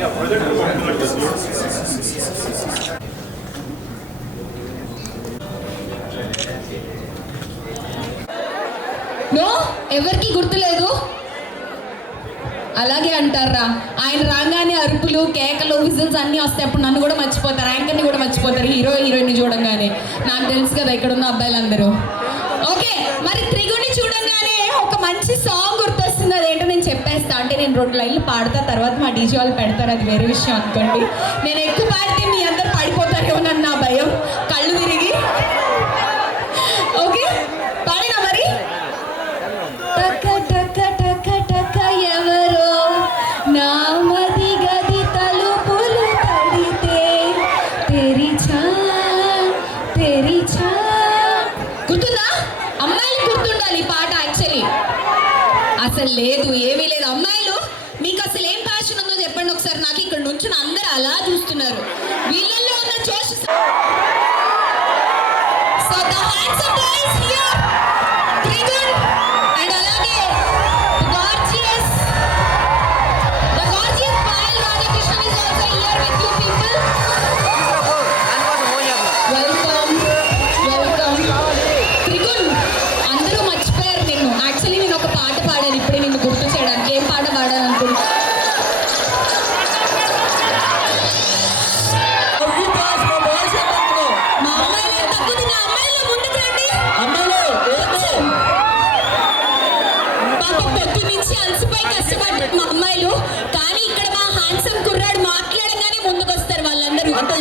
No, ఎవరికి గుర్తులేదు. అలాగే అంటారా? ఆయన రాగానే అరుపులు, కేకలు, విజిల్స్ అన్నీ వస్తాయి. అప్పుడు నన్ను కూడా మర్చిపోతారు, యాంకర్ని కూడా మర్చిపోతారు, హీరోయిన్ని చూడంగానే. నాకు తెలుసు కదా ఇక్కడ ఉన్న అబ్బాయిలందరూ. ఓకే, మరి త్రిగుణ్ణి చూడంగానే ఒక మంచి సాంగ్ గుర్తొస్తుంది. అదేంటో నేను చెప్పేస్తా. అంటే నేను 2 లైన్లు పాడతా, తర్వాత మా డీజే వాళ్ళు పెడతారు, అది వేరే విషయం అనుకోండి. నేను ఎక్కువ పాడితే మీ అందరు పడిపోతారేమో నన్ను నా భయం, కళ్ళు తిరిగి. ఓకే, పాడినా మరి? టక టక టక టక ఎవరో నామది గది తలుపులు తడితే తెరిచా తెరిచా. గుర్తుందా? అమ్మాయిలు గుర్తుండాలి పాట. యాక్చువల్లీ అసలు లేదు, ఏమీ లేదు. అమ్మాయిలు మీకు అసలు ఏం ప్యాషన్ ఉందో చెప్పండి ఒకసారి. నాకు ఇక్కడ నుంచి అందరూ అలా చూస్తున్నారు. వీళ్ళల్లో ఉన్న జోష్. So the handsome boys here, Trigun and అలాగే the gorgeous Payal Radhakrishnan is also here with you people. Welcome. Trigun, అందరూ మర్చిపోయారు నిన్ను. యాక్చువల్లీ నేను ఒక పాట పాడాను ఇప్పుడే నిన్ను గుర్తు చేయడానికి. ఏం పాట పాడాను అనుకుంటా? మా అమ్మాయిలే తగ్గుతున్న అమ్మాయిలు ముందుకు రండి. పాప పొద్దు నుంచి అలసిపోయి కష్టపడ్డారు మా అమ్మాయిలు. కానీ ఇక్కడ మా హ్యాండ్సమ్ కుర్రాడు మాట్లాడగానే ముందుకు వస్తారు వాళ్ళందరూ. అంటే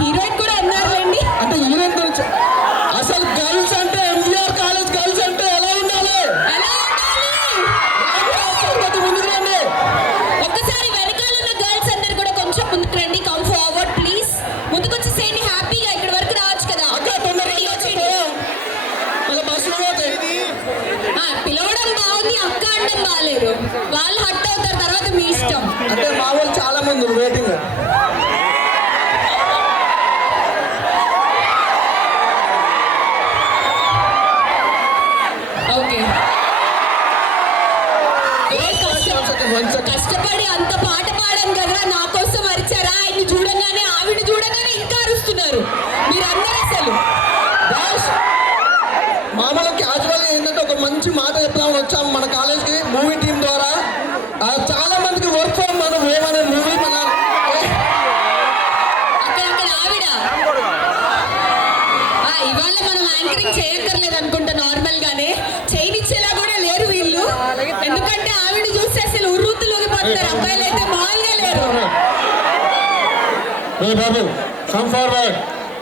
హీరోయిన్ కూడా ఉన్నారులేండి. అంటే హీరోయిన్ గురించి అసలు గర్ల్స్ అంటే ఎంబీఆర్ కాలేజ్ గర్ల్స్ అంటే ఎలా ఉండాలి? ఎలా ఉండాలి? ముందుకు రండి. ఒక్కసారి వెనకాల ఉన్న గర్ల్స్ అందరు కూడా కొంచెం ముందుకు రండి. Come forward please. ముందుకు వచ్చేసేయండి, హ్యాపీగా ఇక్కడ వరకు రావచ్చు కదా. అక్క తొందరగా అలా బస్సులో పిలవడం బాగుంది, అక్క అనడం బాగాలేదు. వాళ్ళు హట్ అవుతారు, తర్వాత మీ ఇష్టం. అంటే మా వాళ్ళు చాలా మంది వెయిటింగ్. ఓకే, కష్టపడి అంత పాట పాడాను కదా, నా కోసం అరిచారా? ఆయన్ని చూడగానే, ఆవిడ చూడగానే ఇంకా అరుస్తున్నారు మీరందరూ. అసలు మామూలు క్యాజువల్ గా ఏంటంటే ఒక మంచి మాట చెప్తామని వచ్చాము మన కాలేజ్కి మూవీ టీం ద్వారా. చాలా మందికి వర్క్ ఫ్రమ్ మన హోమ్ అనే మూవీ మన అక్కడ ఆవిడ ఇవాళ మనం యాంకరింగ్ చేయక్కర్లేదు అనుకుంటా. నార్మల్ గానే చేయనిచ్చేలా కూడా లేరు వీళ్ళు. ఎందుకంటే ఆవిడ చూస్తే అసలు ఉర్రూతులోకి పోతారు. అబ్బాయిలు అయితే మామూలుగా లేరు. బాబు కమ్ ఫార్వర్డ్.